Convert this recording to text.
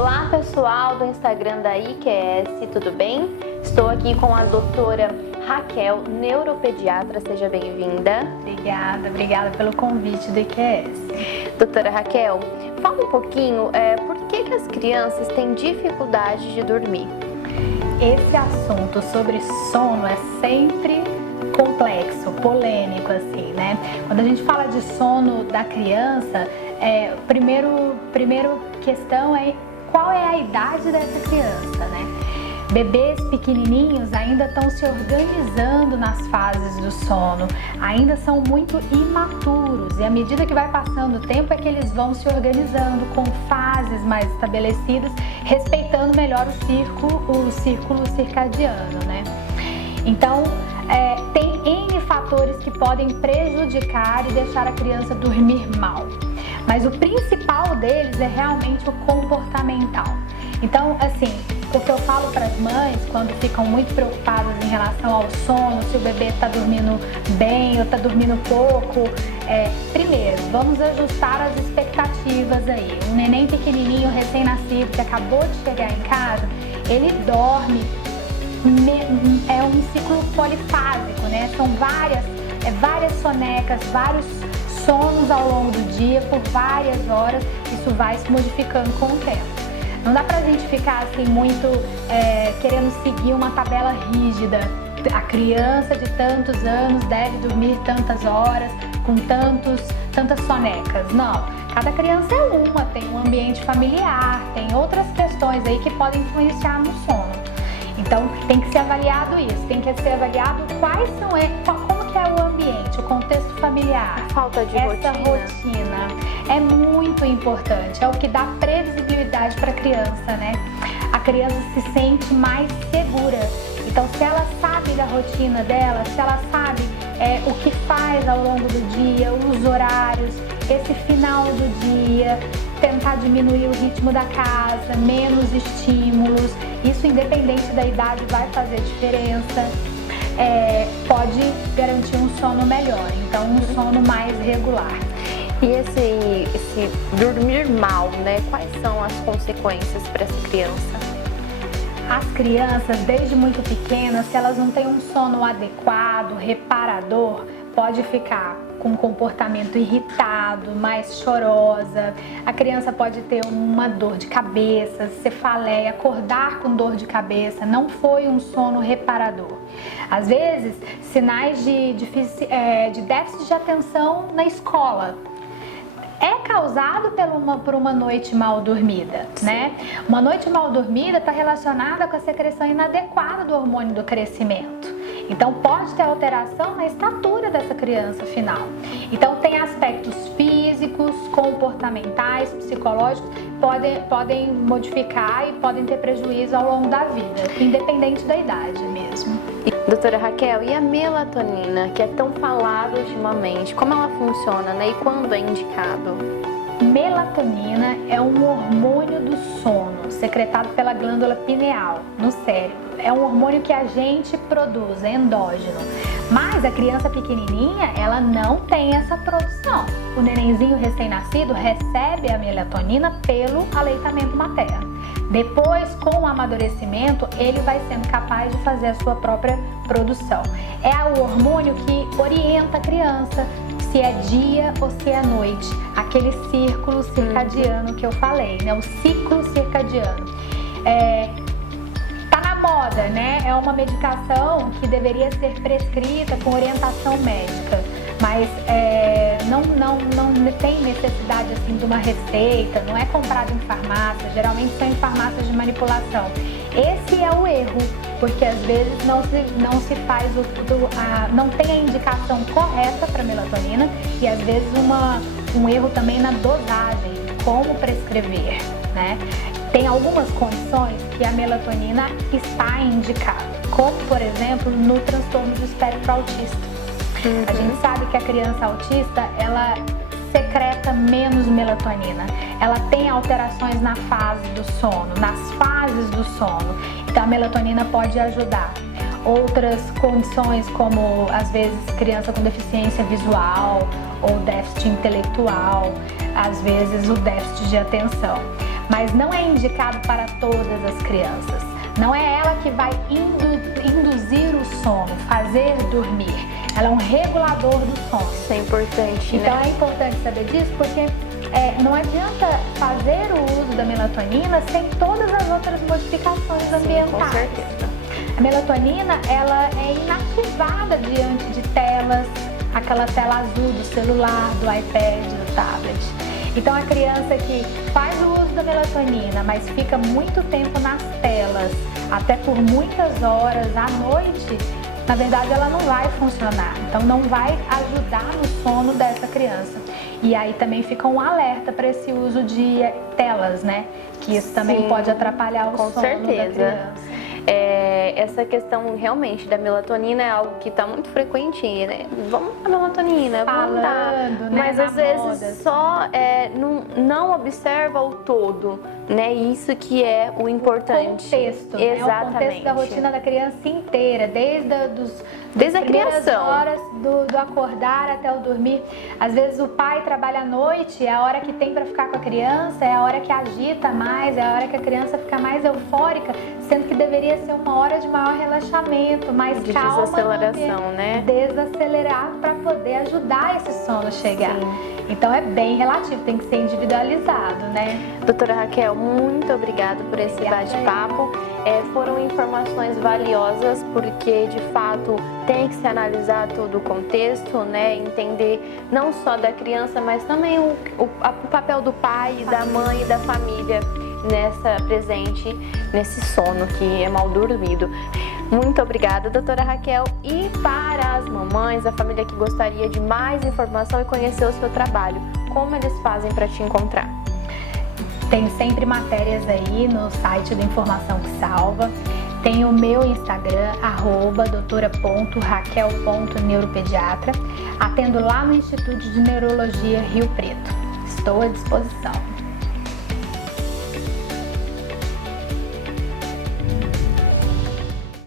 Olá pessoal do Instagram da IQS, tudo bem? Estou aqui com a doutora Raquel, neuropediatra, seja bem-vinda. Obrigada pelo convite do IQS. Doutora Raquel, fala um pouquinho por que as crianças têm dificuldade de dormir? Esse assunto sobre sono é sempre complexo, polêmico assim, né? Quando a gente fala de sono da criança, primeiro questão é qual é a idade dessa criança, né? Bebês pequenininhos ainda estão se organizando nas fases do sono, ainda são muito imaturos e à medida que vai passando o tempo é que eles vão se organizando com fases mais estabelecidas, respeitando melhor o círculo circadiano, né? Então, tem N fatores que podem prejudicar e deixar a criança dormir mal, mas o principal deles é realmente o comportamental. Então, assim, o que eu falo para as mães quando ficam muito preocupadas em relação ao sono, se o bebê está dormindo bem ou está dormindo pouco, primeiro, vamos ajustar as expectativas aí. Um neném pequenininho, recém-nascido, que acabou de chegar em casa, ele dorme, é um ciclo polifásico, né? São várias sonecas, vários sonos ao longo do dia, por várias horas, isso vai se modificando com o tempo. Não dá pra gente ficar assim muito querendo seguir uma tabela rígida. A criança de tantos anos deve dormir tantas horas, com tantas sonecas. Não, cada criança é uma, tem um ambiente familiar, tem outras questões aí que podem influenciar no sono. Então tem que ser avaliado isso, tem que ser avaliado como que é o ambiente, o contexto familiar. A falta de Essa rotina é muito importante, é o que dá previsibilidade para a criança, né? A criança se sente mais segura. Então, se ela sabe da rotina dela, se ela sabe o que faz ao longo do dia, os horários, esse final do dia, tentar diminuir o ritmo da casa, menos estímulos, isso independente da idade vai fazer diferença. Pode garantir um sono melhor, então um sono mais regular. E esse dormir mal, né? Quais são as consequências para essa criança? As crianças, desde muito pequenas, se elas não têm um sono adequado, reparador, pode ficar com um comportamento irritado, mais chorosa. A criança pode ter uma dor de cabeça, cefaleia, acordar com dor de cabeça, não foi um sono reparador. Às vezes, sinais de déficit de atenção na escola. É causado por uma noite mal dormida, né? Uma noite mal dormida está relacionada com a secreção inadequada do hormônio do crescimento. Então pode ter alteração na estatura dessa criança final. Então tem aspectos físicos, comportamentais, psicológicos, podem modificar e podem ter prejuízo ao longo da vida, independente da idade mesmo. Doutora Raquel, e a melatonina, que é tão falada ultimamente, como ela funciona, né? E quando é indicado? Melatonina é um hormônio do sono, secretado pela glândula pineal, no cérebro. É um hormônio que a gente produz, é endógeno. Mas a criança pequenininha, ela não tem essa produção. O nenenzinho recém-nascido recebe a melatonina pelo aleitamento materno. Depois, com o amadurecimento, ele vai sendo capaz de fazer a sua própria produção. É o hormônio que orienta a criança, se é dia ou se é noite. Aquele círculo circadiano que eu falei, né? O ciclo circadiano. Tá na moda, né? É uma medicação que deveria ser prescrita com orientação médica, mas não tem necessidade assim de uma receita, não é comprado em farmácia, geralmente são em farmácias de manipulação. Esse é o erro, porque às vezes não se faz não tem a indicação correta para melatonina e às vezes um erro também na dosagem, como prescrever, né? Tem algumas condições que a melatonina está indicada, como por exemplo no transtorno do espectro autista. A gente sabe que a criança autista, ela secreta menos melatonina, ela tem alterações na fase do sono, nas fases do sono, então a melatonina pode ajudar. Outras condições como às vezes criança com deficiência visual ou déficit intelectual, às vezes o déficit de atenção. mas não é indicado para todas as crianças. Não é ela que vai induzir o sono, fazer dormir. Ela é um regulador do sono. Isso é importante, Então né? é importante saber disso porque não adianta fazer o uso da melatonina sem todas as outras modificações ambientais. Com certeza. A melatonina, ela é inativada diante de telas, aquela tela azul do celular, do iPad, do tablet. Então a criança que faz o uso da melatonina, mas fica muito tempo nas telas, até por muitas horas à noite, na verdade ela não vai funcionar. Então não vai ajudar no sono dessa criança. E aí também fica um alerta para esse uso de telas, né? Que isso também pode atrapalhar o sono da criança. Essa questão realmente da melatonina é algo que está muito frequente, né? Vamos dar melatonina, vamos dar. Falando, né, Mas na às vezes moda, só não observa o todo, né? Isso que é o importante. O contexto, né? Exatamente. O contexto da rotina da criança inteira, desde a criação, horas do acordar até o dormir. Às vezes o pai trabalha à noite, é a hora que tem para ficar com a criança, é a hora que agita mais, é a hora que a criança fica mais eufórica, sendo que deveria ser uma hora de maior relaxamento, mais de calma, desaceleração, né? Desacelerar para poder ajudar esse sono a chegar. Sim. Então é bem relativo, tem que ser individualizado, né? Doutora Raquel, muito obrigada por esse bate-papo. Foram informações valiosas, porque de fato tem que se analisar todo o contexto, né? Entender não só da criança, mas também o papel do pai, da mãe e da família presente nesse sono que é mal dormido. Muito obrigada, doutora Raquel. E para as mamães, a família que gostaria de mais informação e conhecer o seu trabalho, como eles fazem para te encontrar? Tem sempre matérias aí no site do Informação que Salva. Tem o meu Instagram, @doutora.raquel.neuropediatra. Atendo lá no Instituto de Neurologia Rio Preto. Estou à disposição.